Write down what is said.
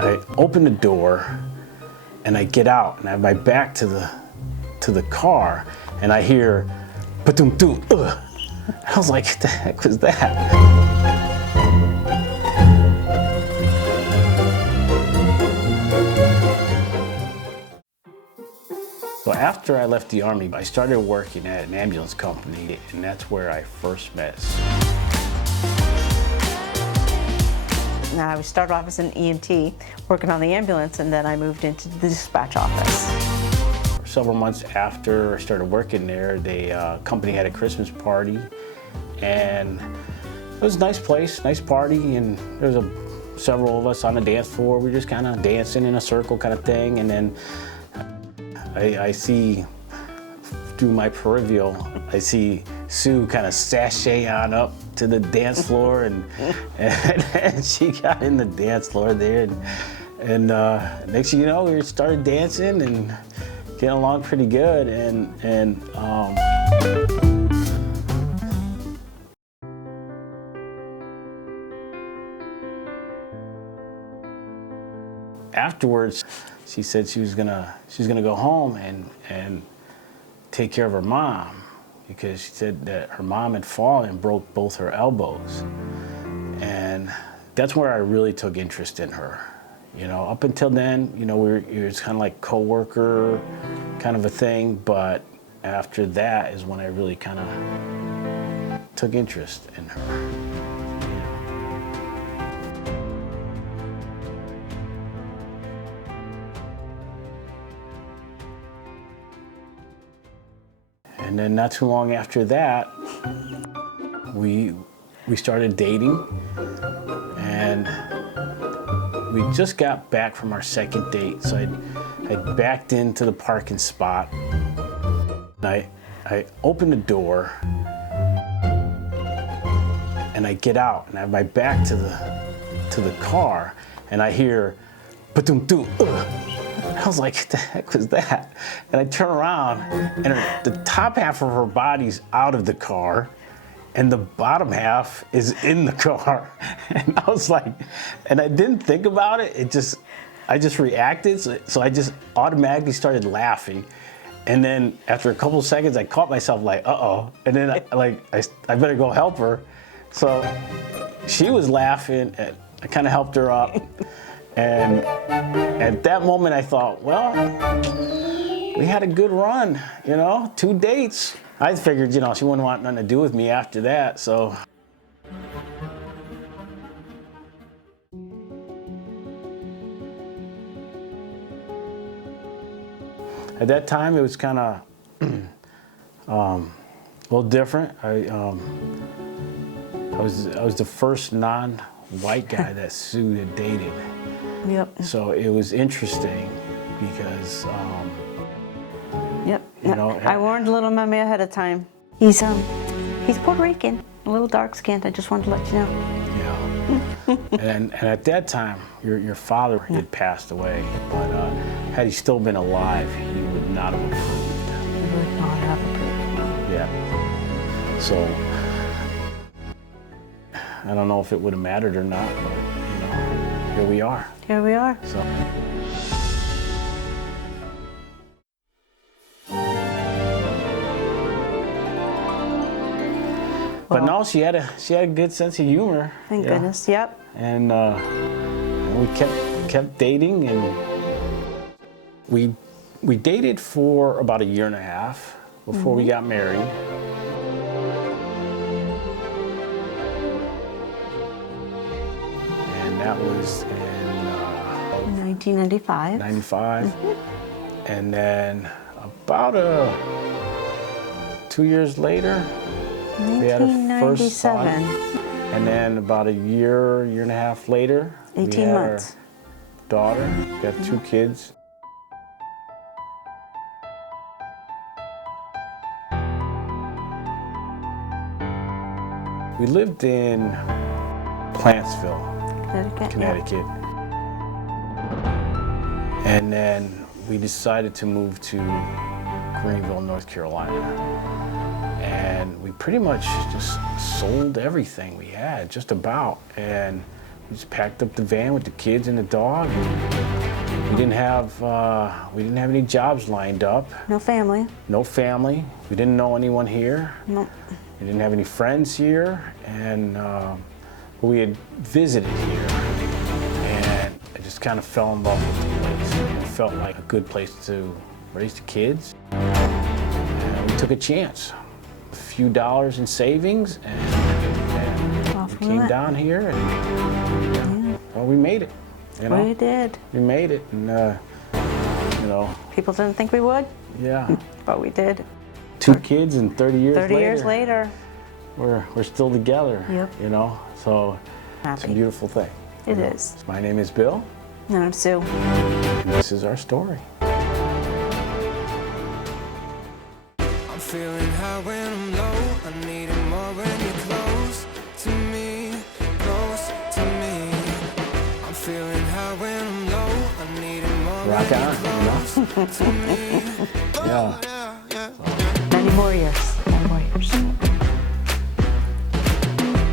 I open the door and I get out and I have my back to the car and I hear ba-doom-doom, ugh. I was like, what the heck was that? So after I left the Army, I started working at an ambulance company, and that's where I first met Sue. Now, I started off as an EMT, working on the ambulance, and then I moved into the dispatch office. Several months after I started working there, the company had a Christmas party, and it was a nice place, nice party, and there was several of us on the dance floor. We were just kind of dancing in a circle kind of thing, and then I see, through my peripheral, I see Sue kind of sashay on up to the dance floor, and she got in the dance floor there, and next thing you know, we started dancing and getting along pretty good, and afterwards, she said she was gonna go home and take care of her mom, because she said that her mom had fallen and broke both her elbows. And that's where I really took interest in her. You know, up until then, you know, it was kind of like co-worker kind of a thing, but after that is when I really kind of took interest in her. And then not too long after that, we started dating, and we just got back from our second date. So I backed into the parking spot. I opened the door, and I get out, and I have my back to the car, and I hear ba-doom-doom, ugh. I was like, what the heck was that? And I turn around, and the top half of her body's out of the car, and the bottom half is in the car. And I was like, and I didn't think about it. I just reacted, so I just automatically started laughing. And then after a couple of seconds, I caught myself like, uh-oh. And then I better go help her. So she was laughing, and I kind of helped her up. And at that moment, I thought, well, we had a good run, you know, 2 dates. I figured, you know, she wouldn't want nothing to do with me after that, so. At that time, it was kind of a little different. I was the first non-white guy that Sue had dated. Yep. So it was interesting because, Yep. you know, I warned little Mummy ahead of time. He's Puerto Rican, a little dark-skinned. I just wanted to let you know. Yeah. and at that time, your father had passed away, but had he still been alive, he would not have approved. He would not have approved. No. Yeah. So I don't know if it would have mattered or not, but you know, here we are. Here we are. So. But no, she had a good sense of humor. Thank goodness. Yep. And we kept dating, and we dated for about a year and a half before we got married. And that was in 1995. 95. And then about 2 years later, we had our first son. 1997. And then about a year and a half later, 18 we had months. our daughter. We got 2 kids. We lived in Plantsville, Connecticut. And then we decided to move to Greenville, North Carolina. And pretty much just sold everything we had, just about. And we just packed up the van with the kids and the dog. And we didn't have any jobs lined up. No family. No family. We didn't know anyone here. Nope. We didn't have any friends here, and we had visited here, and I just kind of fell in love with the place. It felt like a good place to raise the kids, and we took a chance. A few dollars in savings, and we came down here, and well, we made it. You know? We did. We made it, and you know. People didn't think we would, Yeah. but we did. 2 kids, and 30 years 30 later. years later. We're still together. Yep. You know, so it's a Happy. beautiful thing. It you know? is. My name is Bill, And I'm Sue. and this is our story. I'm feeling high when I'm low. I need it more when you're close to me, close to me. I'm feeling high when I'm low. I need it more Rock when on, you're close to me. Yeah.